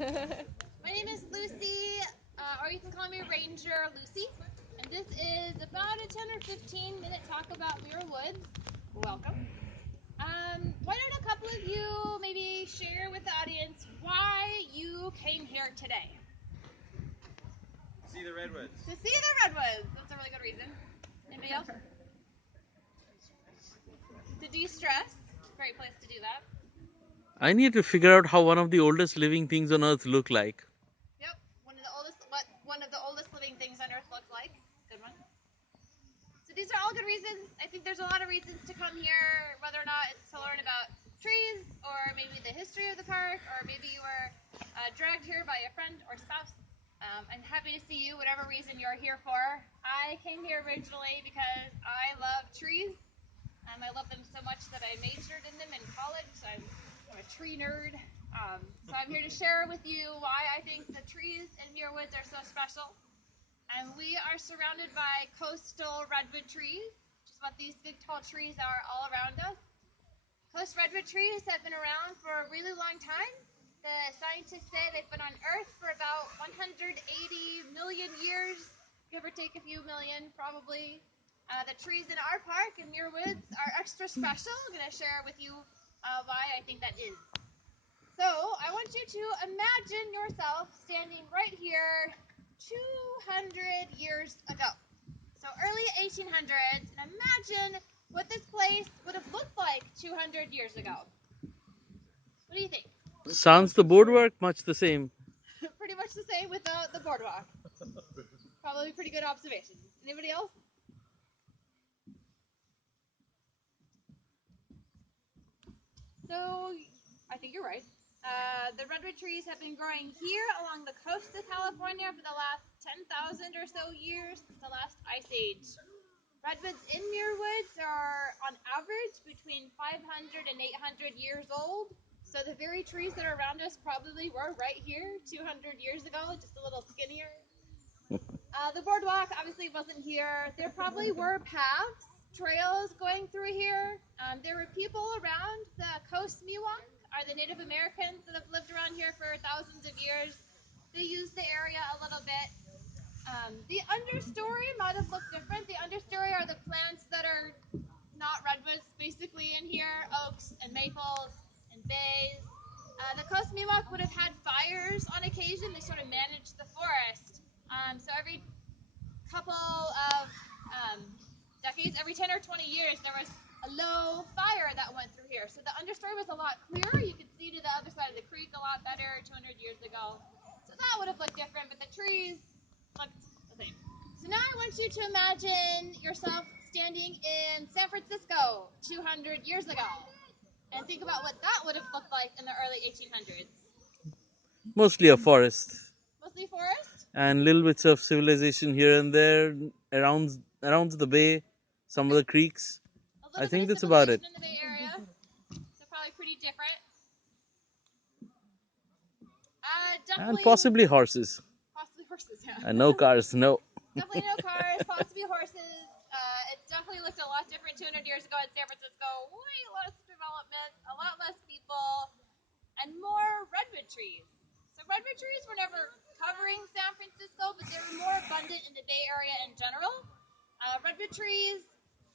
My name is Lucy, or you can call me Ranger Lucy. And this is about a 10 or 15 minute talk about Muir Woods. Welcome. Why don't a couple of you maybe share with the audience why you came here today? To see the redwoods. To see the redwoods. That's a really good reason. Anybody else? To de-stress. Great place to do that. I need to figure out how one of the oldest living things on earth look like. Yep, what one of the oldest living things on Earth looks like. Good one. So these are all good reasons. I think there's a lot of reasons to come here, whether or not it's to learn about trees, or maybe the history of the park, or maybe you were dragged here by a friend or spouse. I'm happy to see you, whatever reason you're here for. I came here originally because I love trees. I love them so much that I majored in them in college. I'm a tree nerd. So I'm here to share with you why I think the trees in Muir Woods are so special. And we are surrounded by coastal redwood trees, which is what these big tall trees are all around us. Coast redwood trees have been around for a really long time. The scientists say they've been on Earth for about 180 million years, give or take a few million, probably. The trees in our park in Muir Woods are extra special. I'm going to share with you why I think that is. So I want you to imagine yourself standing right here 200 years ago. So early 1800s, and imagine what this place would have looked like 200 years ago. What do you think? Sounds the boardwalk much the same. Pretty much the same with the boardwalk. Probably pretty good observation. Anybody else? So I think you're right. The redwood trees have been growing here along the coast of California for the last 10,000 or so years, since the last ice age. Redwoods in Muir Woods are on average between 500 and 800 years old. So the very trees that are around us probably were right here 200 years ago, just a little skinnier. The boardwalk obviously wasn't here. There probably were paths, trails going through here. There were people around. The Coast Miwok are the Native Americans that have lived around here for thousands of years. They used the area a little bit. The understory might have looked different. The understory are the plants that are not redwoods, basically in here, oaks and maples and bays. The Coast Miwok would have had fires on occasion. They sort of managed the forest. So every couple of decades, every 10 or 20 years, there was a low fire that went through here. So the understory was a lot clearer. You could see to the other side of the creek a lot better 200 years ago. So that would have looked different, but the trees looked the same. So now I want you to imagine yourself standing in San Francisco 200 years ago and think about what that would have looked like in the early 1800s. Mostly a forest. Mostly forest? And little bits of civilization here and there around the bay, some of the creeks. I think that's about it. In the Bay Area, so probably pretty different. And possibly horses. Possibly horses, yeah. And no cars, no. Definitely no cars, possibly horses. It definitely looked a lot different 200 years ago in San Francisco. Way less development, a lot less people, and more redwood trees. So redwood trees were never covering San Francisco, but they were more abundant in the Bay Area in general. Redwood trees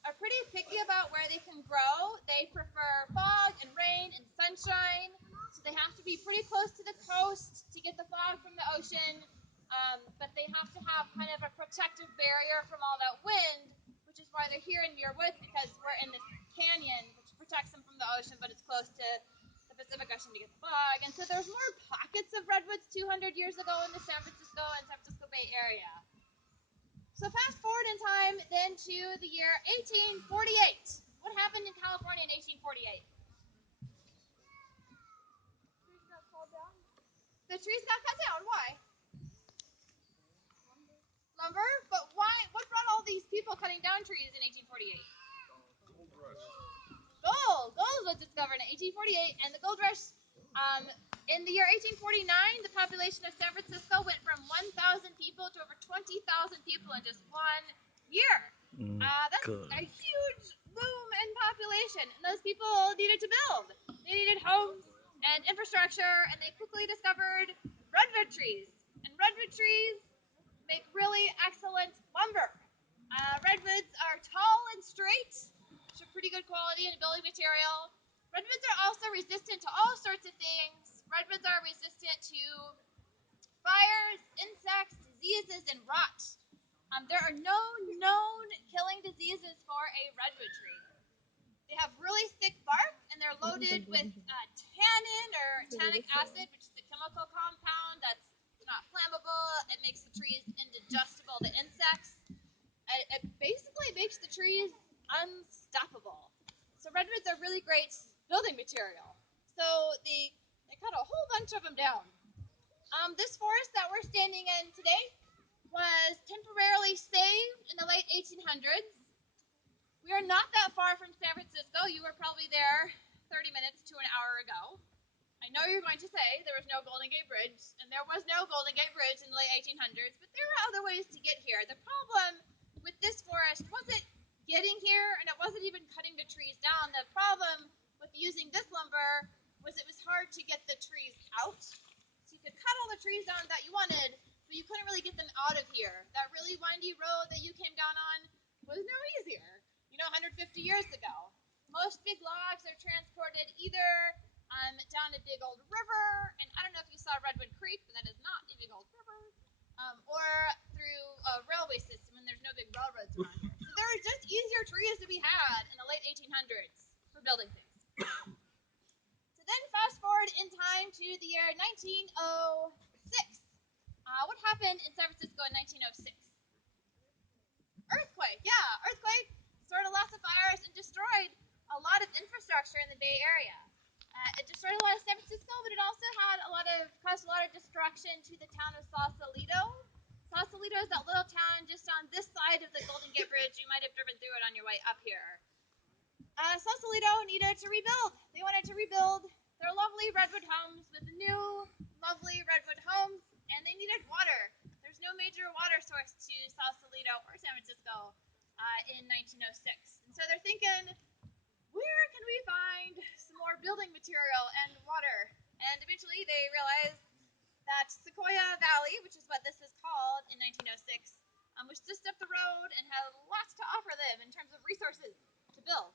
are pretty picky about where they can grow. They prefer fog and rain and sunshine, so they have to be pretty close to the coast to get the fog from the ocean. But they have to have kind of a protective barrier from all that wind, which is why they're here in Muir Woods, because we're in this canyon, which protects them from the ocean, but it's close to the Pacific Ocean to get the fog. And so there's more pockets of redwoods 200 years ago in the San Francisco and San Francisco Bay Area. So fast forward in time then to the year 1848. What happened in California in 1848? The trees got cut down. Why? Lumber? But why? What brought all these people cutting down trees in 1848? Gold rush. Gold was discovered in 1848, and the gold rush. In the year 1849, the population of San Francisco went from 1,000 people to over 20,000 people in just 1 year. That's a huge boom in population, and those people needed to build. They needed homes and infrastructure, and they quickly discovered redwood trees. And redwood trees make really excellent lumber. Redwoods are tall and straight, which are pretty good quality and building material. Redwoods are also resistant to all sorts of things. Redwoods are resistant to fires, insects, diseases, and rot. There are no known killing diseases for a redwood tree. They have really thick bark, and they're loaded with tannin or tannic acid, which is a chemical compound that's not flammable. It makes the trees indigestible to insects. It basically makes the trees unstoppable. So redwoods are really great building material. So they cut a whole bunch of them down. This forest that we're standing in today was temporarily saved in the late 1800s. We are not that far from San Francisco. You were probably there 30 minutes to an hour ago. I know you're going to say there was no Golden Gate Bridge, and there was no Golden Gate Bridge in the late 1800s, but there were other ways to get here. The problem with this forest wasn't getting here, and it wasn't even cutting the trees down. The problem with using this lumber was it was hard to get the trees out. So you could cut all the trees down that you wanted, but you couldn't really get them out of here. That really windy road that you came down on was no easier, 150 years ago. Most big logs are transported either down a big old river, and I don't know if you saw Redwood Creek, but that is not a big old river, or through a railway system, and there's no big railroads around here. So there were just easier trees to be had in the late 1800s for building things. So then fast forward in time to the year 1906. What happened in San Francisco in 1906? Earthquake, yeah, earthquake started lots of fires and destroyed a lot of infrastructure in the Bay Area. It destroyed a lot of San Francisco, but it also caused a lot of destruction to the town of Sausalito. Sausalito is that little town just on this side of the Golden Gate Bridge. You might have driven through it on your way up here. Sausalito needed to rebuild. They wanted to rebuild their lovely redwood homes with new, lovely redwood homes, and they needed water. There's no major water source to Sausalito or San Francisco in 1906. And so they're thinking, where can we find some more building material and water? And eventually they realized that Sequoia Valley, which is what this is called in 1906, was just up the road and had lots to offer them in terms of resources to build.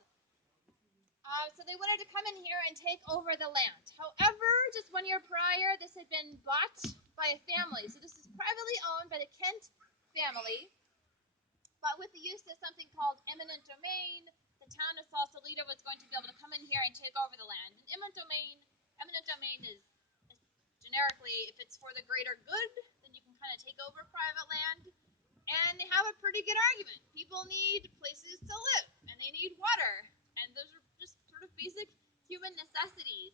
So they wanted to come in here and take over the land. However, just 1 year prior, this had been bought by a family. So this is privately owned by the Kent family, but with the use of something called eminent domain, the town of Sausalito was going to be able to come in here and take over the land. And eminent domain is generically, if it's for the greater good, then you can kind of take over private land. And they have a pretty good argument. People need places to live, and they need water, and those are just sort of basic human necessities.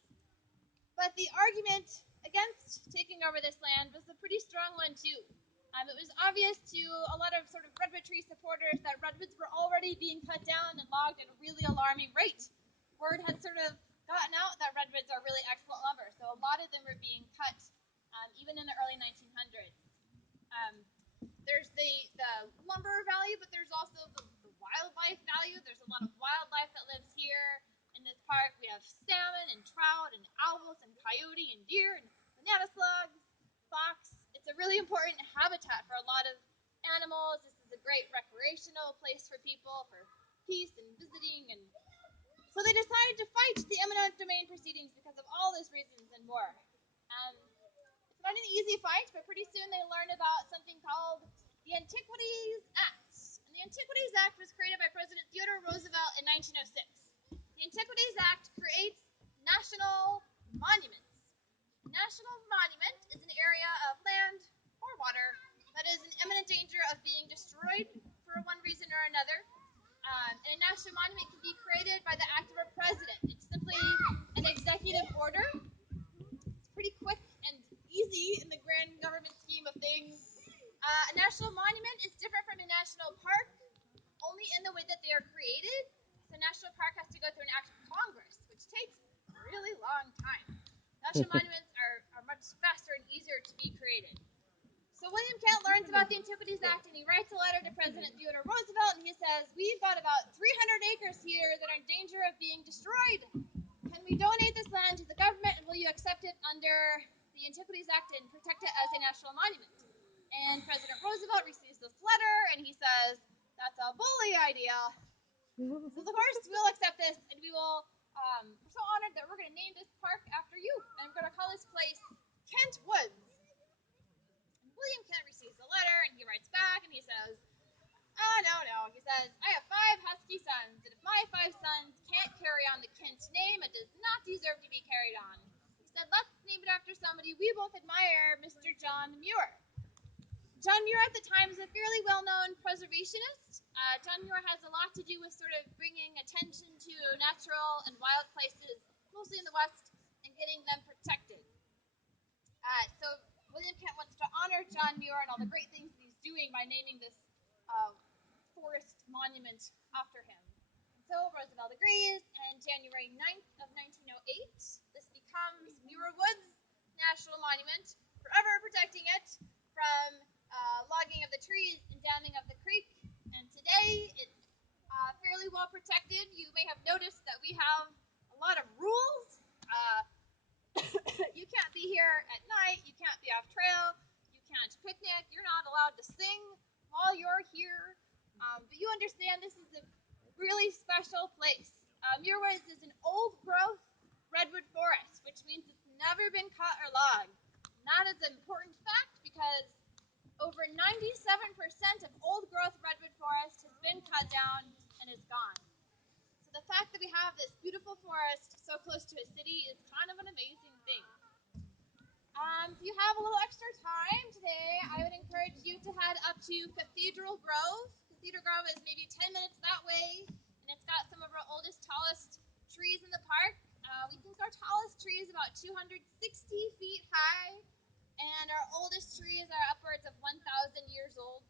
But the argument against taking over this land was a pretty strong one too. It was obvious to a lot of sort of redwood tree supporters that redwoods were already being cut down and logged at a really alarming rate. Word had sort of gotten out that redwoods are really excellent lumber, so a lot of them were being cut, even in the early 1900s. There's the lumber value, but there's also the wildlife value. There's a lot of wildlife that lives here in this park. We have salmon and trout and owls and coyote and deer and banana slugs, fox. It's a really important habitat for a lot of animals. This is a great recreational place for people for peace and visiting. And so they decided to fight the eminent domain proceedings because of all those reasons and more. It's not an easy fight, but pretty soon they learned about something called the Antiquities Act. And the Antiquities Act was created by President Theodore Roosevelt in 1906. The Antiquities Act creates national monuments. A national monument is an area of land or water that is in imminent danger of being destroyed for one reason or another. And a national monument can be created by the act of a president. It's simply an executive order. It's pretty quick and easy in the grand government scheme of things. A national monument is different from a national park only in the way that they are created. So a national park has to go through an act of Congress, which takes a really long time. National monuments are much faster and easier to be created. So William Kent learns about the Antiquities Act, and he writes a letter to President Theodore Roosevelt, and he says, we've got about 300 acres here that are in danger of being destroyed. Can we donate this land to the government, and will you accept it under the Antiquities Act and protect it as a national monument. And President Roosevelt receives this letter and he says, "That's a bully idea." So of course we'll accept this and we will. We're so honored that we're going to name this park after you, and we're going to call this place Kent Woods. And William Kent receives the letter and he writes back and he says, "Oh, no. He says, I have 5 husky sons, and if my 5 sons can't carry on the Kent name, it does not deserve to be carried on." He said, "Let's name it after somebody we both admire, Mr. John Muir." John Muir at the time is a fairly well-known preservationist. John Muir has a lot to do with sort of bringing attention to natural and wild places, mostly in the West, and getting them protected. So William Kent wants to honor John Muir and all the great things that he's doing by naming this forest monument after him. So Roosevelt agrees, and January 9th of 1908, this becomes Muir Woods National Monument, forever protecting it from logging of the trees and damming of the creek. And today it's fairly well protected. You may have noticed that we have a lot of rules. You can't be here at night. You can't be off trail. You can't picnic. You're not allowed to sing while you're here. But you understand this is a really special place. Muir Woods is an old-growth redwood forest, which means it's never been cut or logged. And that is an important fact because over 97% of old-growth redwood forest has been cut down and is gone. So the fact that we have this beautiful forest so close to a city is kind of an amazing thing. If you have a little extra time today, I would encourage you to head up to Cathedral Grove. Cathedral Grove is maybe 10 minutes that way, and it's got some of our oldest, tallest trees in the park. We think our tallest tree is about 260 feet high, and our oldest trees are upwards of 1,000 years old.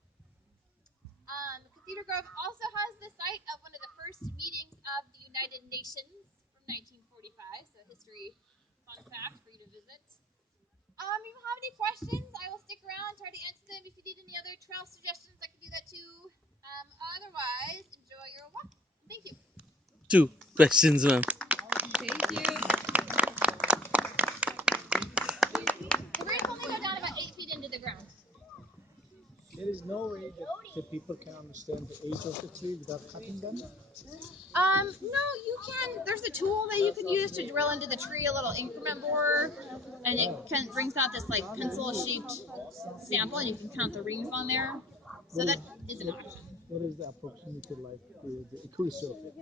Cathedral Grove also has the site of one of the first meetings of the United Nations from 1945, so history fun fact for you to visit. If you have any questions, I will stick around, try to answer them. If you need any other trail suggestions, I can do that too. Otherwise, enjoy your walk. Thank you. 2 questions, ma'am. Thank you. The roots only go down about 8 feet into the ground. There is no way that the people can understand the age of the tree without cutting them. No, you can. There's a tool that you can use to drill into the tree, a little increment borer, and it brings out this like pencil-shaped sample, and you can count the rings on there. So that is an option. What is the approximate like the accuracy of it?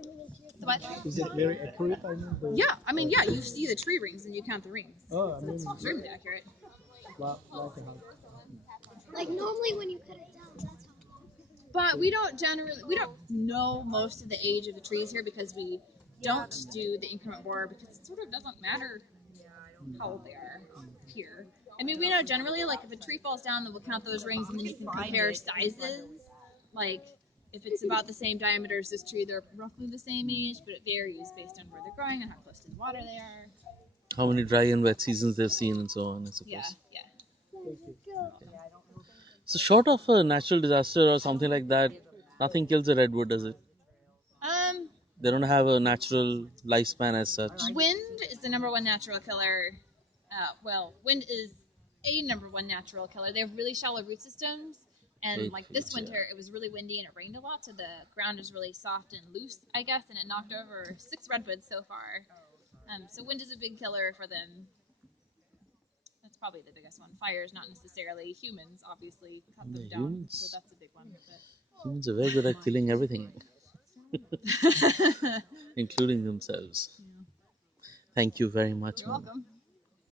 The what? Is it very accurate? Yeah, you see the tree rings and you count the rings. Oh, I mean, It's extremely accurate. Like normally when you cut it down, that's how. But we don't know most of the age of the trees here because we don't do the increment borer because it sort of doesn't matter how old they are here. I mean, we know generally, like if a tree falls down, then we'll count those rings and then you can compare sizes. Like if it's about the same diameter as this tree, they're roughly the same age, but it varies based on where they're growing and how close to the water they are. How many dry and wet seasons they've seen and so on, I suppose. Yeah. So short of a natural disaster or something like that, nothing kills a redwood, does it? They don't have a natural lifespan as such. Wind is the number one natural killer. Wind is a number one natural killer. They have really shallow root systems, and like this winter, it was really windy and it rained a lot, so the ground is really soft and loose, I guess, and it knocked over 6 redwoods so far. So wind is a big killer for them. That's probably the biggest one. Fires, not necessarily. Humans, obviously, cut them down, so that's a big one. But humans are very good at killing everything, including themselves. Thank you very much. You're welcome.